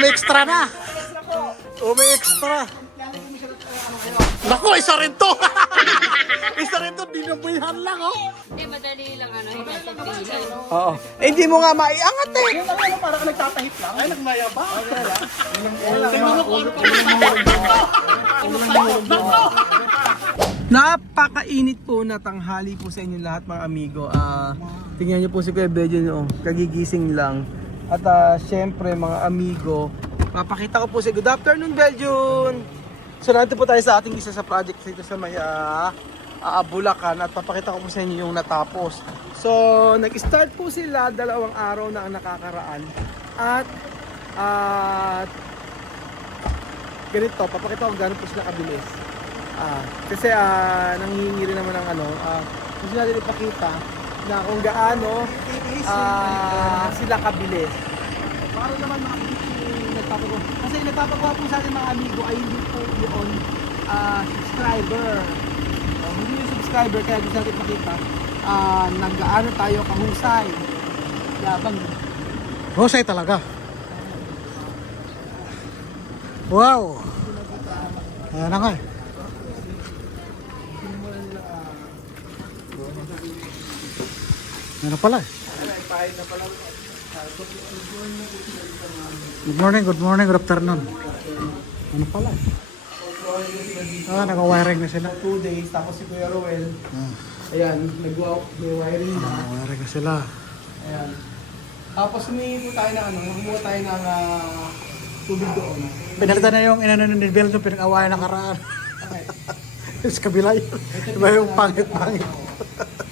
Umi-extra na. Umi-extra. Naku, isa rin to. Isa rin to, dinabuyan lang, oh. Hindi, madali lang ano, hindi sa pilay. Oo. Eh, hindi mo nga maiangat eh. Yung ano, parang nagtatahip lang. Ay, nagmayabang. Tingnan mo kung ano pa. Napakainit po na tanghali po sa inyo lahat mga amigo. Tingnan niyo po si Kuya Belgian, oh, kagigising lang. At syempre mga amigo, papakita ko po si good afternoon Belgian. So nandito po tayo sa ating isa sa project dito sa may Bulacan at papakita ko po sa inyo yung natapos. So nag-start po sila 2 araw na ang nakakaraan at ganito, papakita ko gano'n po sila kabilis. Kasi nanghihingi rin naman ng ano, gusto natin ipakita na kung gaano sila kabilis. Para naman nagpapagawa. Kasi nagpapagawa po sa atin mga amigo ay hindi po yun subscriber. Hindi yung subscriber kaya gusto natin ipakita nag-gaano tayo kahusay. Yabang. Husay talaga. Wow. Ayan na nga eh. Ano pala eh. Good morning, good afternoon. Ano pala eh. Naka-wiring na sila. 2 days, tapos si Kuya Roel, ayan, nag-wiring na. Wiring na sila. Ayan. Tapos humingi po tayo ng ano, kumuha tayo ng tubig doon. Pinalitan na yung inano ni Bel yung pinag-awayan ng karaan. Okay. Sa kabila yun. Diba yung pangit-pangit.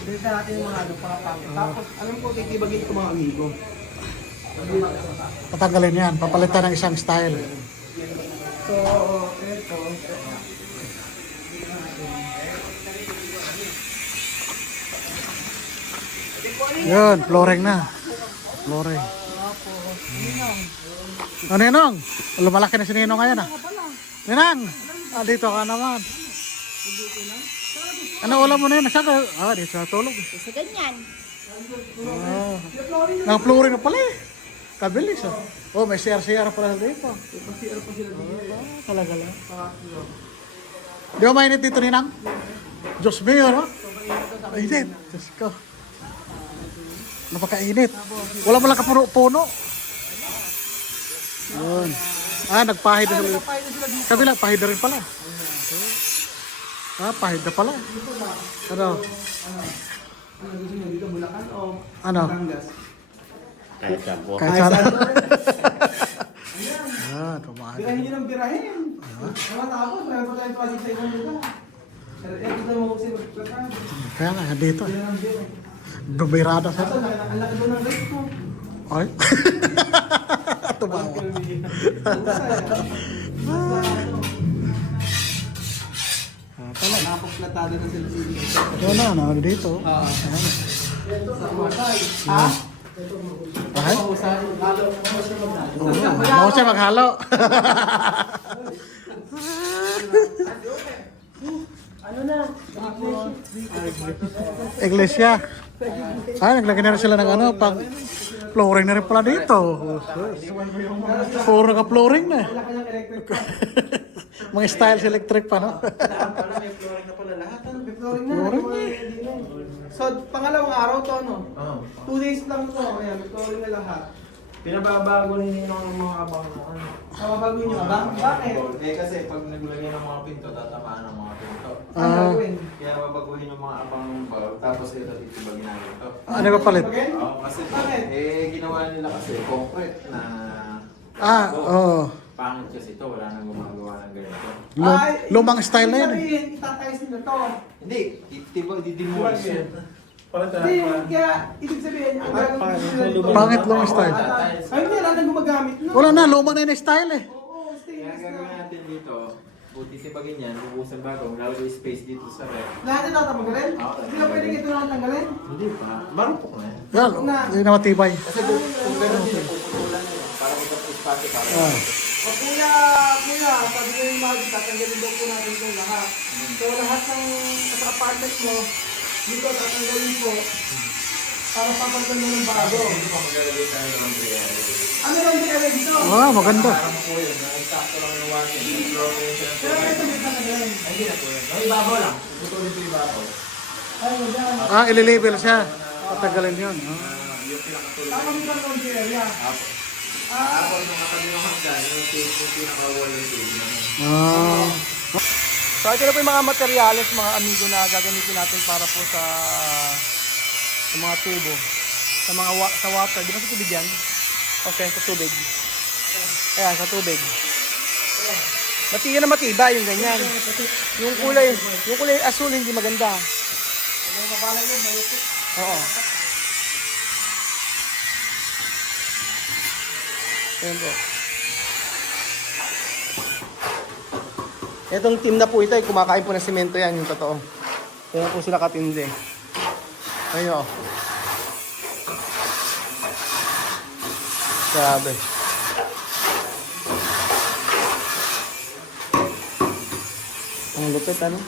Dito natin yung mga pangit. Tapos, alam ko, kikibagin ko mga amigo. Tatanggalin yan. Papalitan ng isang style. So, ito. Yun, flooring na. Flooring. O Ninong, lumalaki na si Ninong ngayon ah. Ninang, dito ka naman. Ano ulam mo na yun? Saan ka? Dito sa tulog. Sa ganyan. Naka-flooring na pala eh. Kabilis ah. Oh, may CR pala dito. Talaga lang. Di ba mainit dito Ninang? Diyos mio, no? Mainit. Diyos ko. Napakainit. Wala mo lang kapuno-puno. Yun. Nagpahid na sila. Kabila, pahid na rin pala. Pahid na pala. Ano? Ano gusto nyo dito, Bulacan o Ano? Batangas? Kahit saan po. Kahit saan. Tumahan. Birahin nyo ng birahin. Matapos, mayroon pa tayong project sa ibang lugar. Ito mo kasi magplakan. Kaya nga, dito. Birahin ng birahin. Bumirada sa. Ito, ang laki doon ng rate ko. Ay. Tumawa. Pala, napaplatado na sila sila. Ito na, dito. Ha? Ay? Ako siya maghalo. Ano na? Iglesia. Naglagay na rin sila ng ano, pang flooring na rin pala dito. Puro naka-flooring na. Mga styles electric pa, no? May flooring na pala lahat. May flooring na. So, pangalawang araw to, no? 2 days lang to. Ayan, may flooring na lahat. Pinababago rin ng mga abang na ano. Bago nyo ba? Bakit? Eh kasi pag naglagay ng mga pinto, tatamaan ng mga pinto. Ang gagawin? Kaya babaguhin yung mga abang bulb, tapos ito dito ba ginagawa ito? Ano ba palit? Oo, kasi Bakit? ginawa nila kasi concrete na Oo. pangit kasi ito, wala nang gumagawa ng ganito. Lumang style na yun. Sabihin, itatayos nila to. Hindi, didemolish yun. Hindi, kaya ibig sabihin, ang gagawin nila. Pangit lumang style. Ay, hindi, wala nang gumagamit nun. Wala na, lumang na yung style eh. Oo, Kaya stainless gagawin na. natin dito, buti tibagin yan, bubusan bago, lalagay space dito sa ref. Lahat na tatanggalin? Hindi na pwedeng ito lang tanggalin? Hindi pa, marupok na yan. Yan, hindi na matibay. Kasi kung gano'n din, puputulan na yan, para mag-espace para O kuya, sabi ko yung mga tatanggalin daw po natin itong lahat. So lahat ng sa apartment mo, dito tatanggalin po para papagdan mo ng bago. Hindi pa maglalagay tayo ng 300. Ano lang di dito? Ah, maganda. Parang po yun, eksakto lang yung washing. Floor ko yun siya ng tubig. Ay, hindi na po yun. May ibabaw lang. Putulin ko ibabaw. Ah, ililabel siya. Patagalin yun. Yung pinakatulog. Tapos nung katabi ng hanggan, yung pinaka-wall yung tubig. Ah. So ito na po yung mga materyales mga amigo na gagamitin natin para po sa mga tubo. Sa water. Di ba sa tubig yan? Okay, sa tubig. Ayan, sa tubig. Yan na matibay yung ganyan. Yung kulay asul hindi maganda. Oo. Ayan po. Itong team na po ito ay kumakain po ng semento yan, yung totoo. Kaya po sila katindi. Ayun o. Grabe. Ang lupit ano?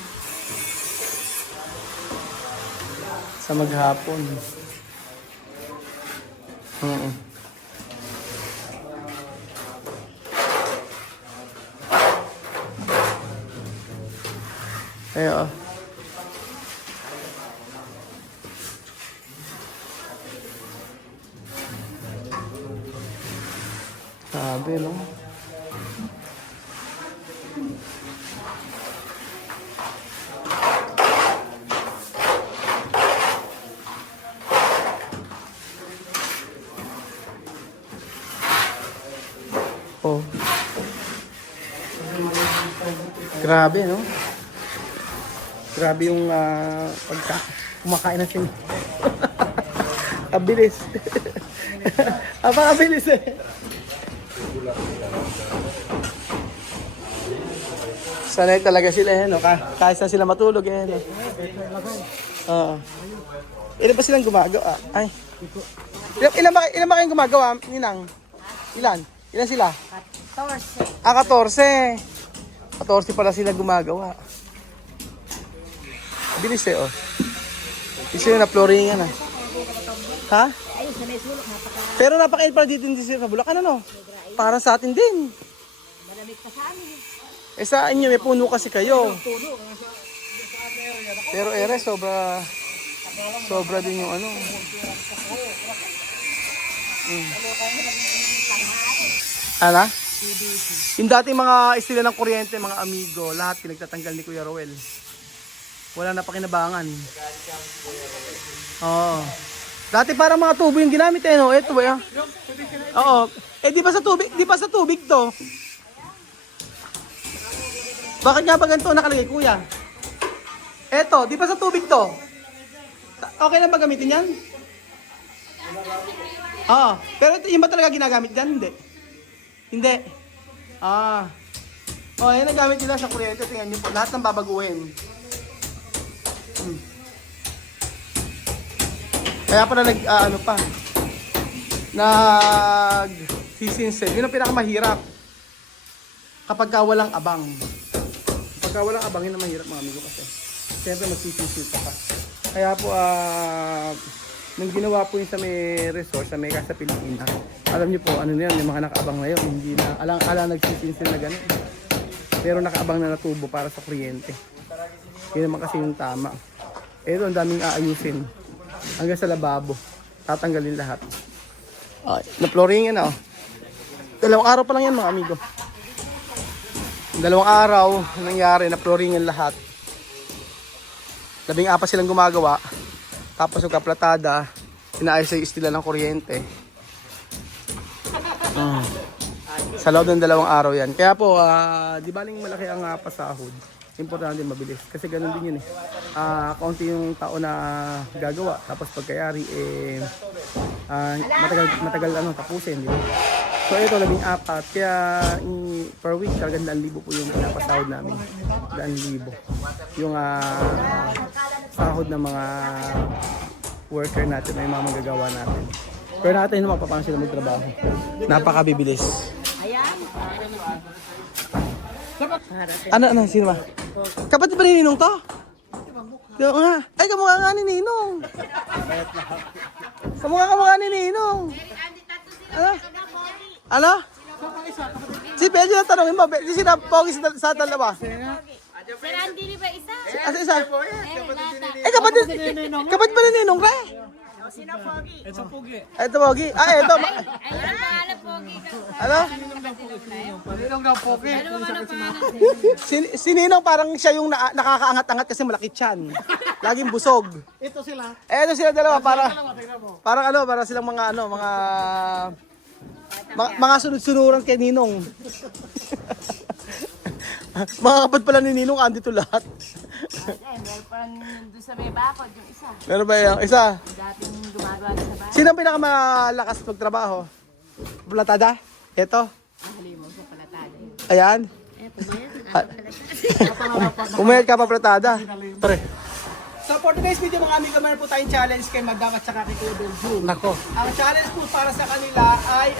Sa maghapon. Oo. Ayun. Sabi, no? Oh. Grabe, no? Grabe yung kumakain ng sin. Abilis. Abilis eh. Sanay talaga sila eh, no? Kahit saan sila matulog eh, no? Oo. Ilan ba silang gumagawa? Ay. Ilan ba kayong gumagawa, Ninang? Ilan? Ilan sila? 14. 14. 14 pala sila gumagawa. Bilis eh, oh. Isa yung na-flooringan, ah. Ha? Ayun, sa may sulok, napaka Pero napakain pala dito din sa Bulacan, ano? Para sa atin din. malamig pa sa amin. Eh sa inyo, may puno kasi kayo. Pero ere, sobra din yung ano. Ano? Yung dating mga istila ng kuryente, mga amigo, lahat pinagtatanggal ni Kuya Roel. Wala na pakinabangan. Oo. Dati parang mga tubo yung ginamit eh, no? Ito eh. Oo. Eh di ba sa tubig to? Bakit nga ba ganito nakalagay, kuya? Eto, di ba sa tubig to? Okay lang ba gamitin yan? Oo. Pero ito, yung ba talaga ginagamit dyan? Hindi. Hindi. Ah. O, yan ang gamit nila sa kuryente. Tingnan nyo po. Lahat ng babaguhin. Kaya pala nag-sisinset. Yun ang pinakamahirap. Kapag walang abang. Kapag walang abang, yun ang mahirap mga amigo kasi. Siyempre magsisinset pa. Kaya po, nung ginawa po yun sa may resort, sa may Casa Pilipinas, alam niyo po, ano na yun, yung mga nakaabang na yun, hindi na, alang nagsisinsin na gano'n. Pero nakaabang na tubo para sa kuryente. Yun naman kasi yung tama. Ito, ang daming aayusin. Hanggang sa lababo. Tatanggalin lahat. Okay, na-flooring yan oh. 2 araw pa lang yan mga amigo. 2 araw, nangyari, na-flooring yan lahat. 14 silang gumagawa. Tapos yung kaplatada, inaayos sa istila ng kuryente. Sa loob ng 2 araw yan. Kaya po, di baling malaki ang pasahod. Importante mabilis. Kasi ganun din yun eh. Kaunti yung tao na gagawa. Tapos pagkayari, matagal tapusin. Di ba? So ito, 14. Kaya per week, talagang 2,000 po yung pinapasahod namin. 2,000. Yung sahod ng mga worker natin, ay mga magagawa natin. Pero natin naman paano sila magtrabaho. Napakabibilis. Ayan. Ano, sino ba? Kapatid ba ni Ninong to? Diba nga? Ay, kamukha nga ni Ninong. Kamukha ni Ninong. Ano? Ano? Si Benji na tanongin mo, Benji sila pogi sa dalawa. Sir Andy, di ba isa? Asa isa? Nata. Eh, kapatid pa ni Ninong Re. Sino Pogi? Ito pogi. Ah, ito. Ayun ang pangalan Pogi. Ano? Ninong daw pogi. Ano ang pangalan? Si Ninong parang siya yung nakakaangat-angat kasi malaki tiyan. Laging busog. Ito sila. Eh, ito sila dalawa para Tingnan mo. parang ano, para silang mga sunod-sunuran kay Ninong. Mga kapad pala ni Ninong, andito lahat. Meron pa doon sa may bakod, yung isa. Pero ba yung isa? Dating gumagawa sa bahay. Sino ang pinakamalakas magtrabaho? Platada? Ito? Halimaw sa palatado yun. Ayan. Umayad ka pa platada. Pre. So for today's video mga amigo, meron po tayong challenge kay Madam at saka kay Kuya Belju. Nako. Ang challenge po para sa kanila ay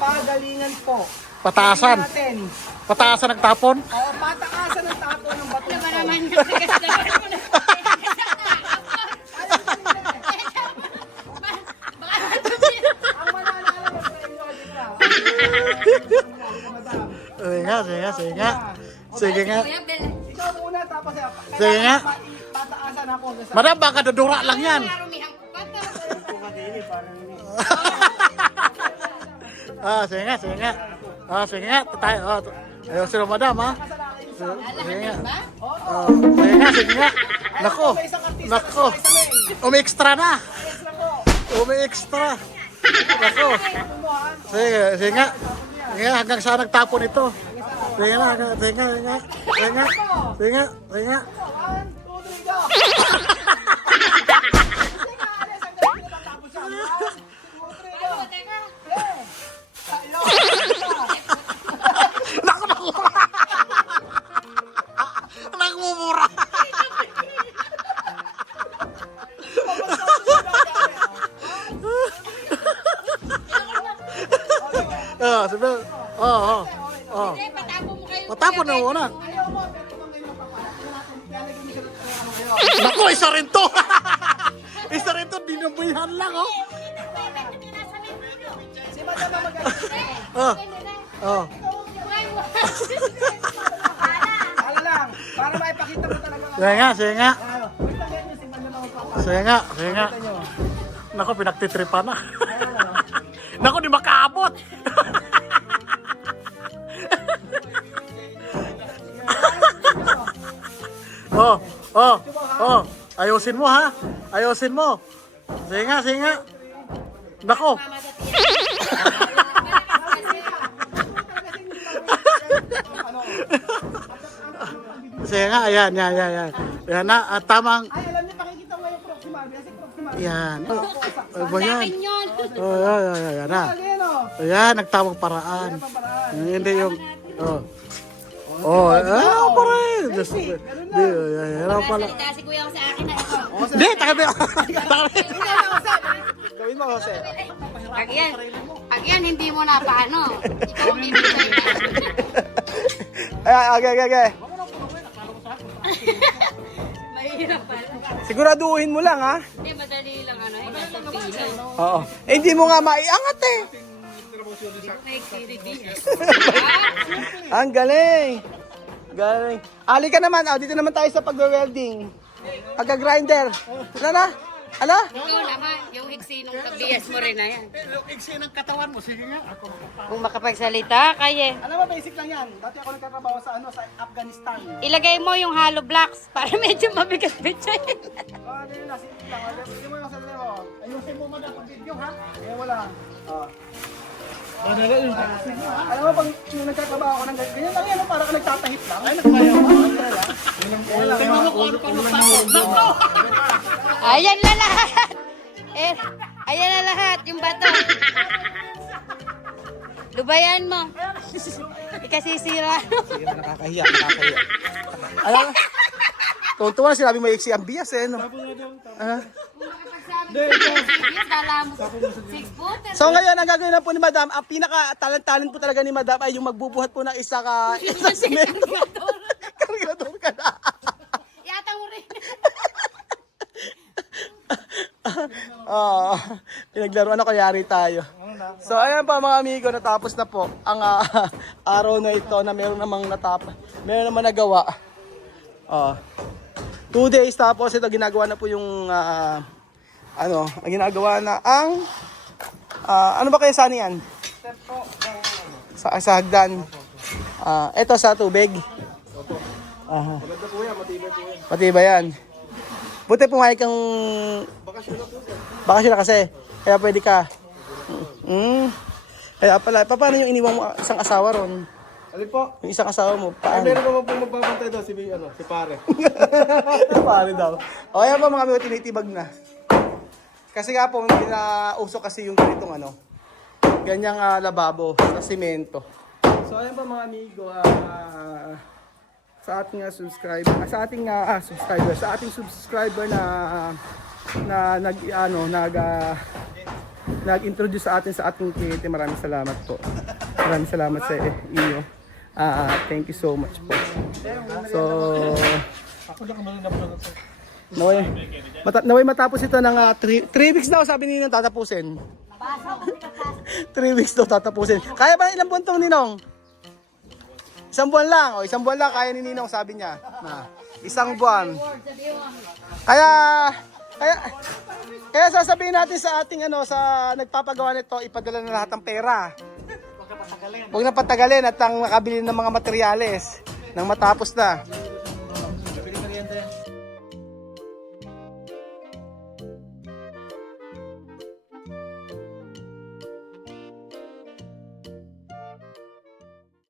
pagalingan po. Pataasan. Natin. Pataasan ng tapon. Pataasan ng tapo ng bato. Ano ba naman kasi kasi Ang mananalo ng premyo, di ba? Madam. Sige nga. Sige nga. Ikaw muna tapos Sige nga. pataasan ako. Madam, baka dadura lang yan. Sige nga, sige nga. Sige nga. Tayo. Ayaw sila madam, ha? Sige nga. Sige nga. Nako. Nako. Umi-extra na. Umi-extra. Nako. Sige nga. Sige nga, hanggang saan nagtapon ito. Sige nga, sige nga, sige nga. Sige nga. Sige nga, sige nga. 1, 2, 3, go! Naku. Nagmumura. Sabi. Matapon na muna. Naku, isa rin to. Isa rin to, dinabuyan lang, oh. Oh. Ala lang, para maipakita mo talaga. Sige nga, sige nga. Wait lang yan yung simbal na mga Sige nga, sige nga. Naku, pinagtitripan na. Naku, di makaabot. Oh. Ayusin mo, ha? Ayusin mo. Sige nga, sige nga. Naku. Sige nga, ayan. Yan na, at tamang. Ay, alam niyo, pakikita mo yung proximal. Kasi proximal. Yan. Ano ba yan? yun. Yan na. Ayan o. Ayan, nagtamang paraan. Paraan. Hindi yung... pa rin. Yan pala. Salita si kuya ko sa akin na ito. Hindi, tabi. Gawin mo, Jose. Pag yan, hindi mo na paano. Ikaw ang bibigay na. Okay. Mahirap pala. Siguraduhin mo lang, ha? Hindi, madali lang ano. Nasa pila. Oo. Eh, hindi mo nga maiangat, eh. May experience. Ang galing. Galing. Ali ka naman. Dito naman tayo sa pag-welding. Pagka-grinder. Ano na? Ano? Ikaw naman, yung iksi nung kabiyas mo rin na yan. Iksi ng katawan mo, sige nga. Ako. Kung makapagsalita, kaya Alam mo, basic lang yan. Dati ako nagkatrabaho sa Afghanistan. ilagay mo yung hollow blocks para medyo mabigat-bigat. Ano yun na, simple lang. Hindi mo yung sarili mo. Ayusin mo muna pag video, ha? Eh, wala. Alam mo, pag yung nagkatrabaho ako ng ganyan lang yan, para ka nagtatahip lang. Ay, nagmayaw mo. Tingnan mo kung ano pa natapon. Naku! Ayan na lahat! Ayan na lahat, yung bato. Lubayan mo. Ikasisira. Sige, nakakahiya. Alam mo, tuwan-tuwa na sinabi mo iksi ang bias, eh, no? So ngayon, ang gagawin na po ni Madam, ang pinaka-talent po talaga ni Madam ay yung magbubuhat po ng isang semento. Kargador ka na. Yatang mo rin. Pinaglaruan na kayari tayo. So ayan pa mga amigo, natapos na po ang araw na ito na meron namang nagawa. 2 days tapos ito ginagawa na po yung ang ginagawa na ang ano ba kaya saan yan? Sa hagdan. Ito sa tubig. Maganda po yan, matibay po yan. Matibay yan. Buti pumayag kang bakasyon na kasi. Kaya pwede ka. Kaya pala, paano yung iniwang mo isang asawa ron? Alin po? Yung isang asawa mo, Ay, paano? meron naman po magbabantay daw si pare. Pare daw. O ayan po mga amigo, tinitibag na. Kasi nga po, hindi na uso kasi yung ganitong ganyang lababo sa simento. So ayan po mga amigo, sa ating subscriber, sa ating subscriber na nag-introduce sa atin sa ating cliente. Maraming salamat po. Maraming salamat sa iyo. Thank you so much po. So, naway matapos ito ng 3 weeks daw sabi ni Ninong tatapusin. 3 weeks daw tatapusin. Kaya ba ilang buwan to, Ninong? 1 buwan lang. O, 1 buwan lang kaya ni Ninong sabi niya. 1 buwan. Kaya sasabihin natin sa ating sa nagpapagawa nito, ipadala na lahat ng pera. Huwag na patagalin at ang makabili ng mga materyales nang matapos na.